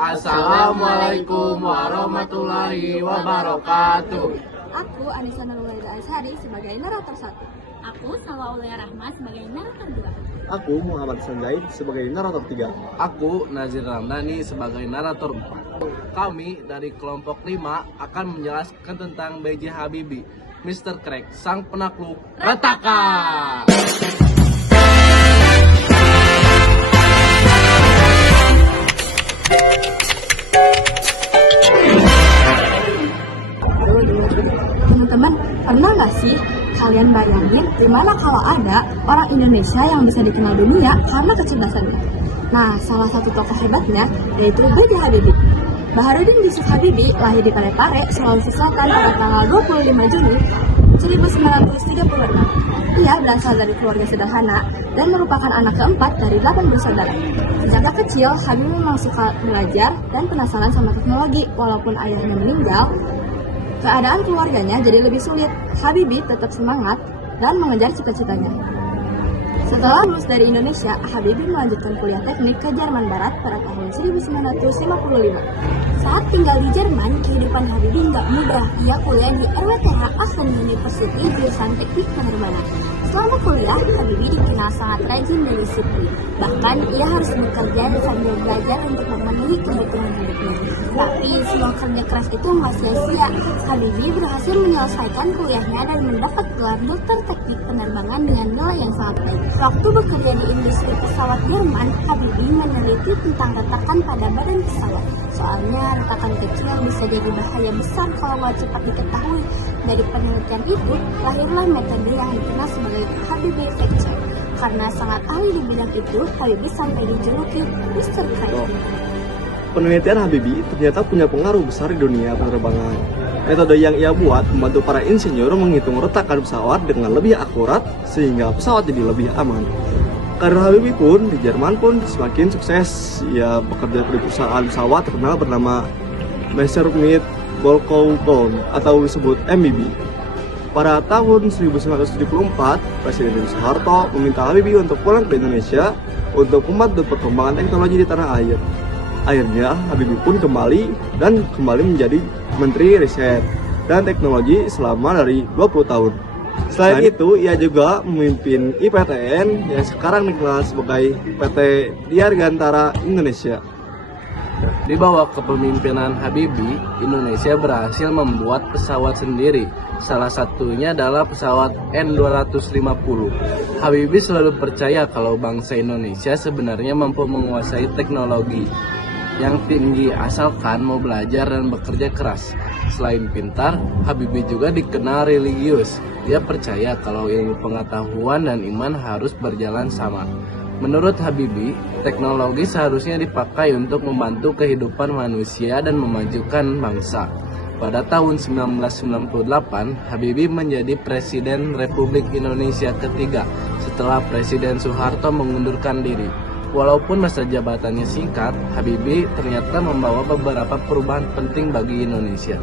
Assalamualaikum warahmatullahi wabarakatuh. Aku Anissa Nurulaida Azhari sebagai narator 1. Aku Salwa Aulia Rahma sebagai narator 2. Aku Muhammad Sanjaid sebagai narator 3. Aku Nazir Ramdhani sebagai narator 4. Kami dari kelompok 5 akan menjelaskan tentang B.J. Habibie, Mr. Crack, sang penakluk Rataka. Teman-teman, pernah nggak sih kalian bayangin gimana kalau ada orang Indonesia yang bisa dikenal dunia karena kecerdasannya? Nah, salah satu tokoh hebatnya yaitu B.J. Habibie. Baharudin Yusuf Habibie lahir di Parepare, Sulawesi Selatan pada tanggal 25 Juni 1936. Ia berasal dari keluarga sederhana dan merupakan anak keempat dari 8 bersaudara. Sejak kecil, Habibie memang suka belajar dan penasaran sama teknologi. Walaupun ayahnya meninggal, keadaan keluarganya jadi lebih sulit. Habibie tetap semangat dan mengejar cita-citanya. Setelah lulus dari Indonesia, Habibie melanjutkan kuliah teknik ke Jerman Barat pada tahun 1955. Saat tinggal di Jerman, kehidupan Habibie nggak mudah. Ia kuliah di RWTH Aachen University jurusan teknik penerbangan. Selama kuliah, Habibie dikenal sangat rajin dan disiplin. Bahkan, ia harus bekerja sambil belajar untuk memenuhi kebutuhan hidupnya. Tapi, semua kerja keras itu nggak sia-sia. Habibie berhasil menyelesaikan kuliahnya dan mendapat gelar dokter teknik penerbangan dengan nilai yang sangat baik. Waktu bekerja di industri pesawat Jerman, Habibie meneliti tentang retakan pada badan pesawat. Soalnya, retakan kecil bisa jadi bahaya besar kalau nggak cepat diketahui. Dari penelitian itu, lahirlah metode yang dikenal sebagai Habibie Effect. Karena sangat ahli di bidang itu, Habibie sampai dijuluki Mr. Crack. Penelitian Habibie ternyata punya pengaruh besar di dunia penerbangan. Metode yang ia buat membantu para insinyur menghitung retakan pesawat dengan lebih akurat sehingga pesawat jadi lebih aman. Karir Habibie pun di Jerman pun semakin sukses. Ia bekerja di perusahaan pesawat terkenal bernama Messerschmitt Bölkow atau disebut MBB. Pada tahun 1974, Presiden Soeharto meminta Habibie untuk pulang ke Indonesia untuk membantu perkembangan teknologi di tanah air. Akhirnya Habibie pun kembali menjadi Menteri Riset dan Teknologi selama dari 20 tahun. Selain itu, ia juga memimpin IPTN yang sekarang dikenal sebagai PT Dirgantara Indonesia. Di bawah kepemimpinan Habibie, Indonesia berhasil membuat pesawat sendiri. Salah satunya adalah pesawat N250. Habibie selalu percaya kalau bangsa Indonesia sebenarnya mampu menguasai teknologi yang tinggi asalkan mau belajar dan bekerja keras. Selain pintar, Habibie juga dikenal religius. Dia percaya kalau ilmu pengetahuan dan iman harus berjalan sama. Menurut Habibie, teknologi seharusnya dipakai untuk membantu kehidupan manusia dan memajukan bangsa. Pada tahun 1998, Habibie menjadi Presiden Republik Indonesia ketiga setelah Presiden Soeharto mengundurkan diri. Walaupun masa jabatannya singkat, Habibie ternyata membawa beberapa perubahan penting bagi Indonesia.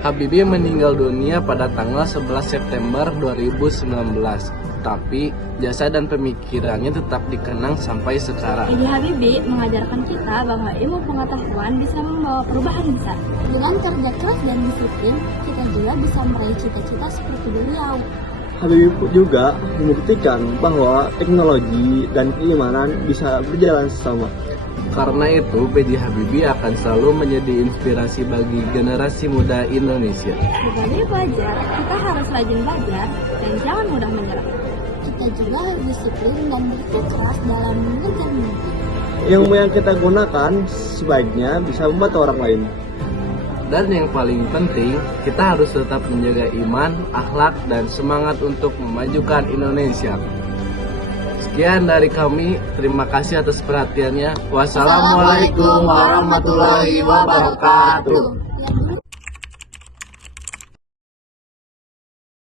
Habibie meninggal dunia pada tanggal 11 September 2019, tapi jasa dan pemikirannya tetap dikenang sampai sekarang. B.J. Habibie mengajarkan kita bahwa ilmu pengetahuan bisa membawa perubahan besar. Dengan kerja keras dan disiplin, kita juga bisa meraih cita-cita seperti beliau. Habibie juga membuktikan bahwa teknologi dan keimanan bisa berjalan sama. Karena itu, B.J. Habibie akan selalu menjadi inspirasi bagi generasi muda Indonesia. Sebagai pelajar, kita harus rajin belajar dan jangan mudah menyerah. Kita juga harus disiplin dan bekerja dalam mengejar mimpi. Ilmu yang kita gunakan sebaiknya bisa membantu orang lain. Dan yang paling penting, kita harus tetap menjaga iman, akhlak, dan semangat untuk memajukan Indonesia. Sekian dari kami, terima kasih atas perhatiannya. Wassalamualaikum warahmatullahi wabarakatuh.